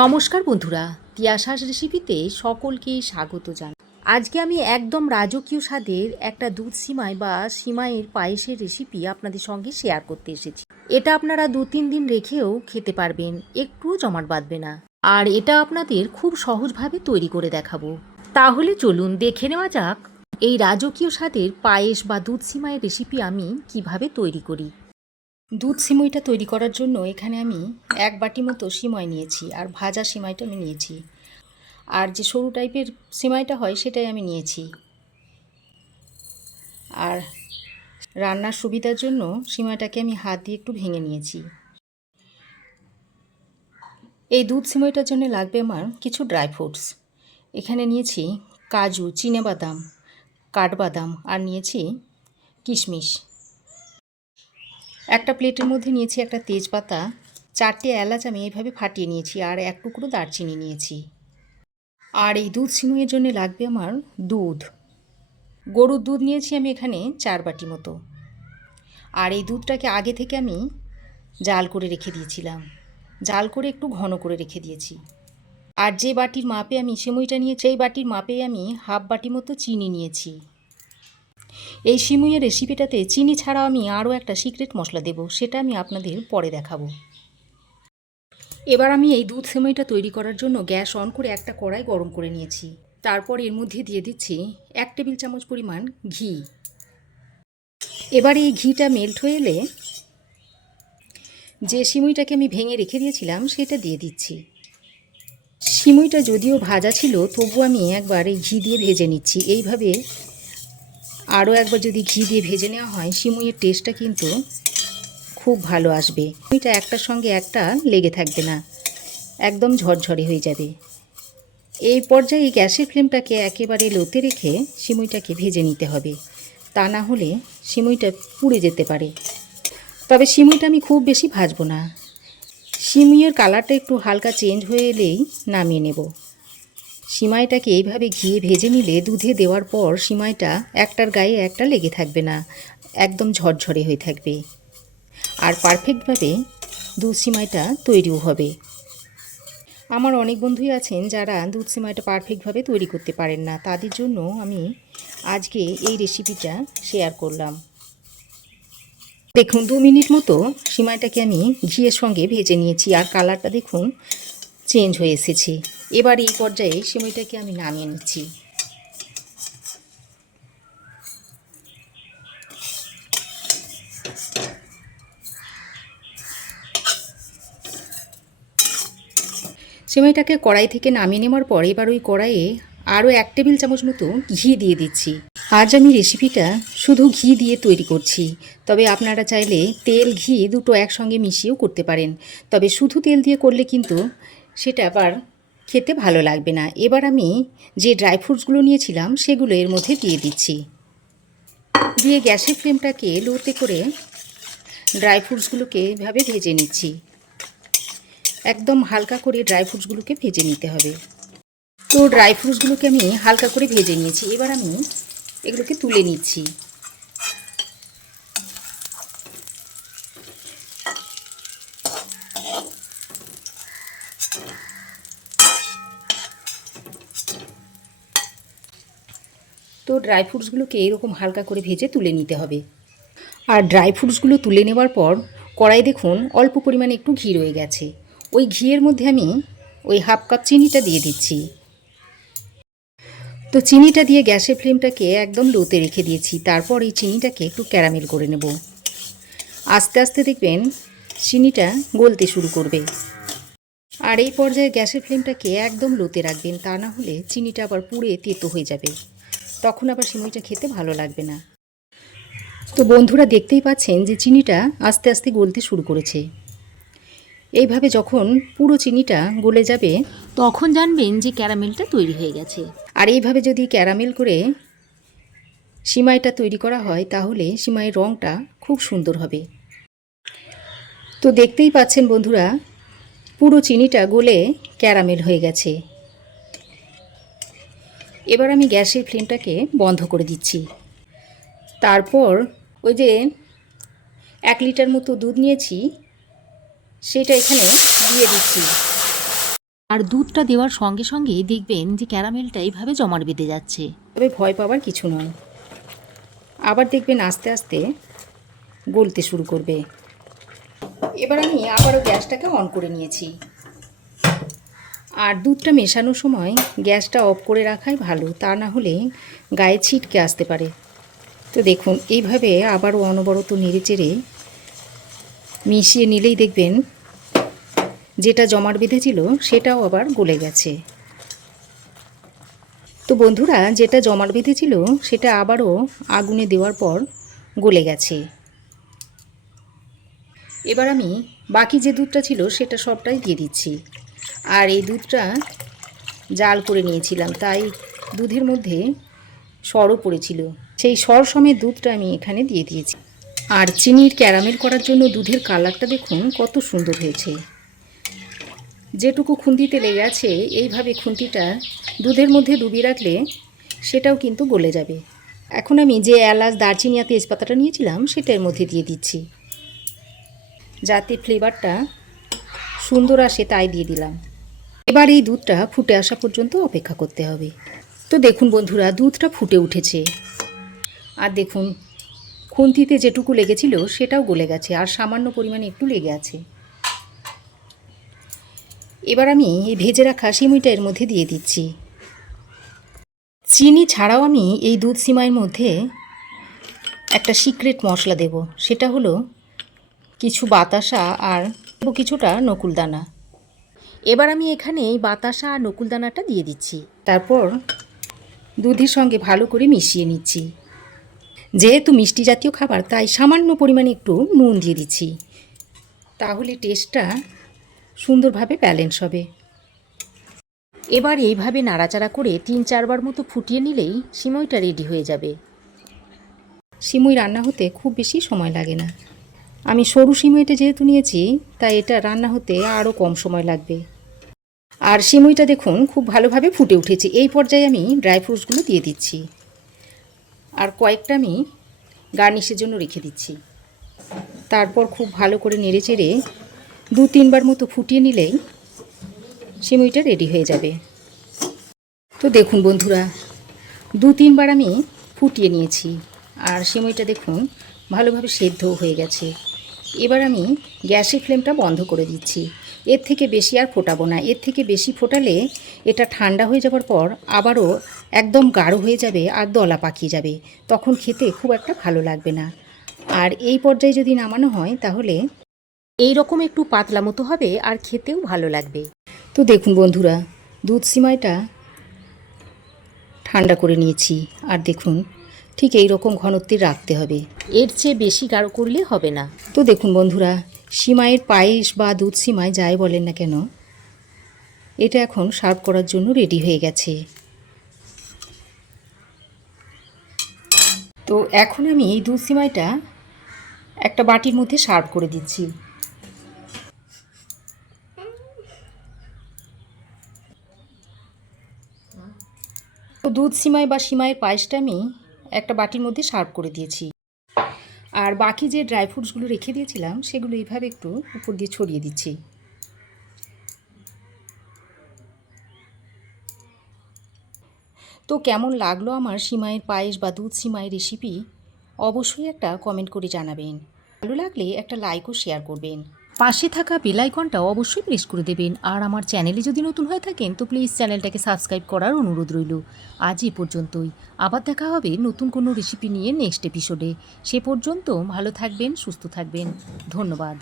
নমস্কার বন্ধুরা, তিয়াশাস রেসিপিতে সকলকে স্বাগত জানাই। আজকে আমি একদম রাজকীয় স্বাদের একটা দুধ সিমাই বা সিমাইয়ের পায়েসের রেসিপি আপনাদের সঙ্গে শেয়ার করতে এসেছি। এটা আপনারা 2-3 দিন রেখেও খেতে পারবেন, একটুও জমাট বাঁধবে না। আর এটা আপনাদের খুব সহজভাবে তৈরি করে দেখাবো। তাহলে চলুন দেখে নেওয়া যাক এই রাজকীয় স্বাদের পায়েস বা দুধ সিমাইয়ের রেসিপি আমি কিভাবে তৈরি করি। দুধ সিমইটা তৈরি করার জন্য এখানে আমি 1 বাটি মতো সিমই নিয়েছি, আর ভাজা সিমাইটা আমি নিয়েছি, আর যে সরু টাইপের সিমাইটা হয় সেটাই আমি নিয়েছি। আর রান্নার সুবিধার জন্য সিমাইটাকে আমি হাত দিয়ে একটু ভেঙে নিয়েছি। এই দুধ সিমইটার জন্য লাগবে আমার কিছু ড্রাই ফ্রুটস। এখানে নিয়েছি কাজু, চিনেবাদাম, কাঠবাদাম, আর নিয়েছি কিশমিশ। একটা প্লেটের মধ্যে নিয়েছি একটা তেজপাতা, 4টে এলাচ আমি এইভাবে ফাটিয়ে নিয়েছি, আর 1 টুকরো দারচিনি নিয়েছি। আর এই দুধ সিমইয়ের জন্য লাগবে আমার দুধ। গরুর দুধ নিয়েছি আমি এখানে 4 বাটি মতো। আর এই দুধটাকে আগে থেকে আমি জাল করে রেখে দিয়েছিলাম, জাল করে একটু ঘন করে রেখে দিয়েছি। আর যে বাটির মাপে আমি সিমইটা নিয়েছি সেই বাটির মাপে আমি 1/2 বাটি মতো চিনি নিয়েছি। এই সিমইয়ের রেসিপিটাতে চিনি ছাড়াও আমি আরও একটা সিক্রেট মশলা দেব, সেটা আমি আপনাদের পরে দেখাবো। এবার আমি এই দুধ সিমইটা তৈরি করার জন্য গ্যাস অন করে একটা কড়াই গরম করে নিয়েছি। তারপর এর মধ্যে দিয়ে দিচ্ছি 1 টেবিল চামচ পরিমাণ ঘি। এবার এই ঘিটা মেল্ট হয়ে এলে যে সিমইটাকে আমি ভেঙে রেখে দিয়েছিলাম সেটা দিয়ে দিচ্ছি। সিমইটা যদিও ভাজা ছিল তবু আমি একবার এই ঘি দিয়ে ভেজে নিচ্ছি। এইভাবে আরও একবার যদি ঘি দিয়ে ভেজে নেওয়া হয় সিমইয়ের টেস্টটা কিন্তু খুব ভালো আসবে। সিমইটা একটার সঙ্গে একটা লেগে থাকবে না, একদম ঝরঝরে হয়ে যাবে। এই পর্যায়ে গ্যাসের ফ্লেমটাকে একেবারে লোতে রেখে সিমইটাকে ভেজে নিতে হবে, তা না হলে সিমইটা পুড়ে যেতে পারে। তবে সিমইটা আমি খুব বেশি ভাজবো না, সিমইয়ের কালারটা একটু হালকা চেঞ্জ হয়ে এলেই নামিয়ে নেব। সিমাইটাকে এইভাবে ঘিয়ে ভেজে নিলে দুধে দেওয়ার পর সিমাইটা একটার গায়ে একটা লেগে থাকবে না, একদম ঝরঝরে হয়ে থাকবে, আর পারফেক্টভাবে দুধ সিমাইটা তৈরিও হবে। আমার অনেক বন্ধুই আছেন যারা দুধ সিমাইটা পারফেক্টভাবে তৈরি করতে পারেন না, তাদের জন্য আমি আজকে এই রেসিপিটা শেয়ার করলাম। দেখুন 2 মিনিট মতো সিমাইটাকে আমি ঘিয়ের সঙ্গে ভেজে নিয়েছি, আর কালারটা দেখুন চেঞ্জ হয়ে এসেছে। এবার এই পর্যায়ে সিমাইটাকে আমি নামিয়ে নিচ্ছি। সিমাইটাকে কড়াই থেকে নামিয়ে নেওয়ার পর এবার ওই কড়াইয়ে আরও 1 টেবিল চামচ মতো ঘি দিয়ে দিচ্ছি। আজ আমি রেসিপিটা শুধু ঘি দিয়ে তৈরি করছি, তবে আপনারা চাইলে তেল ঘি দুটো একসঙ্গে মিশিয়েও করতে পারেন। তবে শুধু তেল দিয়ে করলে কিন্তু সেটা আবার খেতে ভালো লাগবে না। এবার আমি যে ড্রাই ফ্রুটসগুলো নিয়েছিলাম সেগুলো এর মধ্যে দিয়ে দিচ্ছি, দিয়ে গ্যাসের ফ্লেমটাকে লোতে করে ড্রাই ফ্রুটসগুলোকে এভাবে ভেজে নিচ্ছি। একদম হালকা করে ড্রাই ফ্রুটসগুলোকে ভেজে নিতে হবে। তো ড্রাই ফ্রুটসগুলোকে আমি হালকা করে ভেজে নিয়েছি, এবার আমি এগুলোকে তুলে নিচ্ছি। তো ড্রাই ফ্রুটসগুলোকে এরকম হালকা করে ভেজে তুলে নিতে হবে। আর ড্রাই ফ্রুটসগুলো তুলে নেওয়ার পর কড়াই দেখুন অল্প পরিমাণে একটু ঘি রয়ে গেছে, ওই ঘিয়ের মধ্যে আমি ওই 1/2 কাপ চিনিটা দিয়ে দিচ্ছি। তো চিনিটা দিয়ে গ্যাসের ফ্লেমটাকে একদম লোতে রেখে দিয়েছি। তারপর এই চিনিটাকে একটু ক্যারামেল করে নেব। আস্তে আস্তে দেখবেন চিনিটা গলতে শুরু করবে। আর এই পর্যায়ে গ্যাসের ফ্লেমটাকে একদম লোতে রাখবেন, তা না হলে চিনিটা আবার পুড়ে তেতো হয়ে যাবে, তখন আবার সিমইটা খেতে ভালো লাগবে না। তো বন্ধুরা দেখতেই পাচ্ছেন যে চিনিটা আস্তে আস্তে গলতে শুরু করেছে। এইভাবে যখন পুরো চিনিটা গলে যাবে তখন জানবেন যে ক্যারামেলটা তৈরি হয়ে গেছে। আর এইভাবে যদি ক্যারামেল করে সিমাইটা তৈরি করা হয় তাহলে সিমাইয়ের রঙটা খুব সুন্দর হবে। তো দেখতেই পাচ্ছেন বন্ধুরা পুরো চিনিটা গলে ক্যারামেল হয়ে গেছে। এবার আমি গ্যাসের ফ্লেমটাকে বন্ধ করে দিচ্ছি। তারপর ওই যে 1 লিটার মতো দুধ নিয়েছি সেটা এখানে দিয়ে দিচ্ছি। আর দুধটা দেওয়ার সঙ্গে সঙ্গেই দেখবেন যে ক্যারামেলটা এইভাবে জমাট বেঁধে যাচ্ছে। তবে ভয় পাওয়ার কিছু নয়, আবার দেখবেন আস্তে আস্তে গলতে শুরু করবে। এবার আমি আবারও গ্যাসটাকে অন করে নিয়েছি। আর দুধটা মেশানোর সময় গ্যাসটা অফ করে রাখাই ভালো, তা না হলে গায়ে ছিটকে আসতে পারে। তো দেখুন এইভাবে আবারও অনবরত নেড়েচেড়ে মিশিয়ে নিলেই দেখবেন যেটা জমাট বেঁধেছিল সেটাও আবার গলে গেছে। তো বন্ধুরা, যেটা জমাট বেঁধেছিল সেটা আবারও আগুনে দেওয়ার পর গলে গেছে। এবার আমি বাকি যে দুধটা ছিল সেটা সবটাই দিয়ে দিচ্ছি। আর এই দুধটা জাল করে নিয়েছিলাম, তাই দুধের মধ্যে সরও পড়েছিল, সেই সর সমেত দুধটা আমি এখানে দিয়ে দিয়েছি। আর চিনির ক্যারামেল করার জন্য দুধের কালারটা দেখুন কত সুন্দর হয়েছে। যেটুকু খুন্তিতে লেগে আছে এইভাবে খুন্তিটা দুধের মধ্যে ডুবিয়ে রাখলে সেটাও কিন্তু গলে যাবে। এখন আমি যে এলাচ, দারচিনি আর তেজপাতাটা নিয়েছিলাম সেটা এর মধ্যে দিয়ে দিচ্ছি, যাতে ফ্লেভারটা সুন্দর আসে তাই দিয়ে দিলাম। এবার এই দুধটা ফুটে আসা পর্যন্ত অপেক্ষা করতে হবে। তো দেখুন বন্ধুরা, দুধটা ফুটে উঠেছে। আর দেখুন খুন্তিতে যেটুকু লেগেছিল সেটাও গলে গেছে, আর সামান্য পরিমাণে একটু লেগে আছে। এবার আমি এই ভেজে রাখা সিমুইটা এর মধ্যে দিয়ে দিচ্ছি। চিনি ছাড়াও আমি এই দুধ সিমাইয়ের মধ্যে একটা সিক্রেট মশলা দেব, সেটা হলো কিছু বাতাসা আর কিছুটা নকুলদানা। এবার আমি এখানে এই বাতাসা আর নকুলদানাটা দিয়ে দিচ্ছি, তারপর দুধের সঙ্গে ভালো করে মিশিয়ে নিচ্ছি। যেহেতু মিষ্টি জাতীয় খাবার তাই সামান্য পরিমাণে একটু নুন দিয়ে দিচ্ছি, তাহলে টেস্টটা সুন্দরভাবে ব্যালেন্স হবে। এবার এইভাবে নাড়াচাড়া করে 3-4 বার মতো ফুটিয়ে নিলেই সিমইটা রেডি হয়ে যাবে। সিমই রান্না হতে খুব বেশি সময় লাগে না। আমি সরু সিমইটা যেহেতু নিয়েছি তাই এটা রান্না হতে আরও কম সময় লাগবে। আর সিমইটা দেখুন খুব ভালোভাবে ফুটে উঠেছে। এই পর্যায়ে আমি ড্রাই ফ্রুটসগুলো দিয়ে দিচ্ছি, আর কয়েকটা আমি গার্নিশের জন্য রেখে দিচ্ছি। তারপর খুব ভালো করে নেড়েচেড়ে 2-3 বার মতো ফুটিয়ে নিলেই সিমইটা রেডি হয়ে যাবে। তো দেখুন বন্ধুরা, 2-3 বার আমি ফুটিয়ে নিয়েছি, আর সিমইটা দেখুন ভালোভাবে সেদ্ধ হয়ে গেছে। এবার আমি গ্যাসের ফ্লেমটা বন্ধ করে দিচ্ছি। এর থেকে বেশি আর ফোটাবো না। এর থেকে বেশি ফোটালে এটা ঠান্ডা হয়ে যাওয়ার পর আবারও একদম গাঢ় হয়ে যাবে আর দলা পাকিয়ে যাবে, তখন খেতে খুব একটা ভালো লাগবে না। আর এই পর্যায়ে যদি নামানো হয় তাহলে এই রকম একটু পাতলা মতো হবে আর খেতেও ভালো লাগবে। তো দেখুন বন্ধুরা, দুধ সিমাইটা ঠান্ডা করে নিয়েছি, আর দেখুন ঠিক এই রকম ঘনত্বে রাখতে হবে, এর চেয়ে বেশি গাঢ় করলে হবে না। তো দেখুন বন্ধুরা, সিমাইয়ের পায়েস বা দুধ সিমাই যাই বলেন না কেন, এটা এখন সার্ভ করার জন্য রেডি হয়ে গেছে। তো এখন আমি এই দুধ সিমাইটা একটা বাটির মধ্যে সার্ভ করে দিচ্ছি। তো দুধ সিমাই বা সিমাইয়ের পায়েসটা আমি একটা বাটির মধ্যে সার্ভ করে দিয়েছি, আর বাকি যে ড্রাই ফ্রুটসগুলো রেখে দিয়েছিলাম সেগুলো এইভাবে একটু উপর দিয়ে ছড়িয়ে দিচ্ছি। তো কেমন লাগলো আমার সিমাইয়ের পায়েস বা দুধ সিমাই রেসিপি অবশ্যই একটা কমেন্ট করে জানাবেন। ভালো লাগলে একটা লাইক ও শেয়ার করবেন। পাশে থাকা বেল আইকনটা অবশ্যই প্রেস করে দেবেন। আর আমার চ্যানেলে যদি নতুন হয়ে থাকেন তো প্লিজ চ্যানেলটাকে সাবস্ক্রাইব করার অনুরোধ রইল। আজ এ পর্যন্তই, আবার দেখা হবে নতুন কোনো রেসিপি নিয়ে নেক্সট এপিসোডে। সে পর্যন্ত ভালো থাকবেন, সুস্থ থাকবেন। ধন্যবাদ।